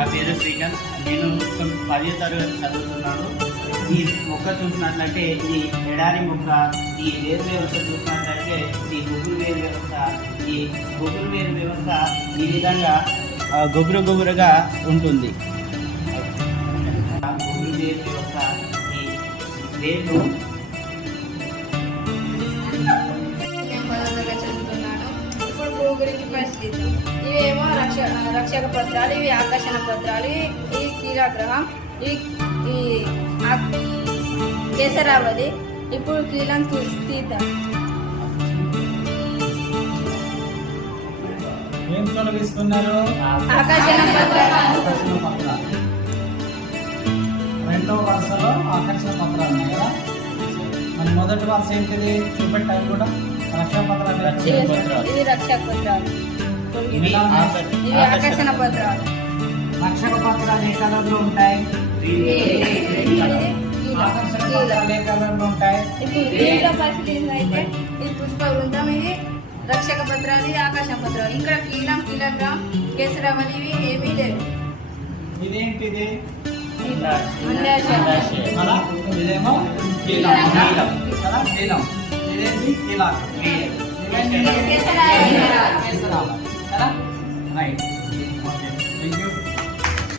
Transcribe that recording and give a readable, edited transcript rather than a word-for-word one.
నా పేరు శ్రీకాంత్. నేను 10వ తరగతి చదువుతున్నాను. ఈ మొక్క చూసినట్లయితే ఈ ఎడారి మొక్క, ఈ వేరు వ్యవస్థ చూసినట్లయితే ఈ గుబురు వేరు వ్యవస్థ, ఈ గుబురు వేరు వ్యవస్థ ఈ విధంగా గుబురుగా ఉంటుంది. గుబురు వేరు వ్యవస్థ ఈ వేరు గురించి పరిశీలిద్దాం. ఇవేమో రక్షక పత్రాలు, ఇవి ఆకర్షణ పత్రాలు, ఈ కీలాగ్రహం, ఈ కేసరావళి. ఇప్పుడు కీలం తీద్దాం. ఏం తొలగిస్తున్నారు? ఆకర్షణ పత్రాలు. రెండో వరుసలో ఆకర్షణ పత్రాలు ఉన్నాయి కదా. మరి మొదటి వరుస ఏంటిది చూపెట్టాలి కూడా. రక్షణ పత్రాలు ఇవి రక్షక పత్రాలు, ఇవి ఆకర్షణ పత్రాలు. రక్షక పత్రాలు ఏ కలర్లో ఉంటాయి? ఆకర్షణ పత్రాలు ఏ కలర్లో ఉంటాయి? ఇప్పుడు దీంట్లో పరిస్థితి అయితే ఇది పుష్ప వృందం, ఇది రక్షక పత్రాలు, ఇది ఆకర్షణ పత్రాలు. ఇక్కడ కీలగ్రాం, కేసరావళి ఇవి ఏమీ లేవు. ఇదేంటిది? అండాశయం. ఇదేమో కీలం కదా. కీలం ఇదేంటి? కీలాగ్రం. కేసరావళి కదా. రైట్.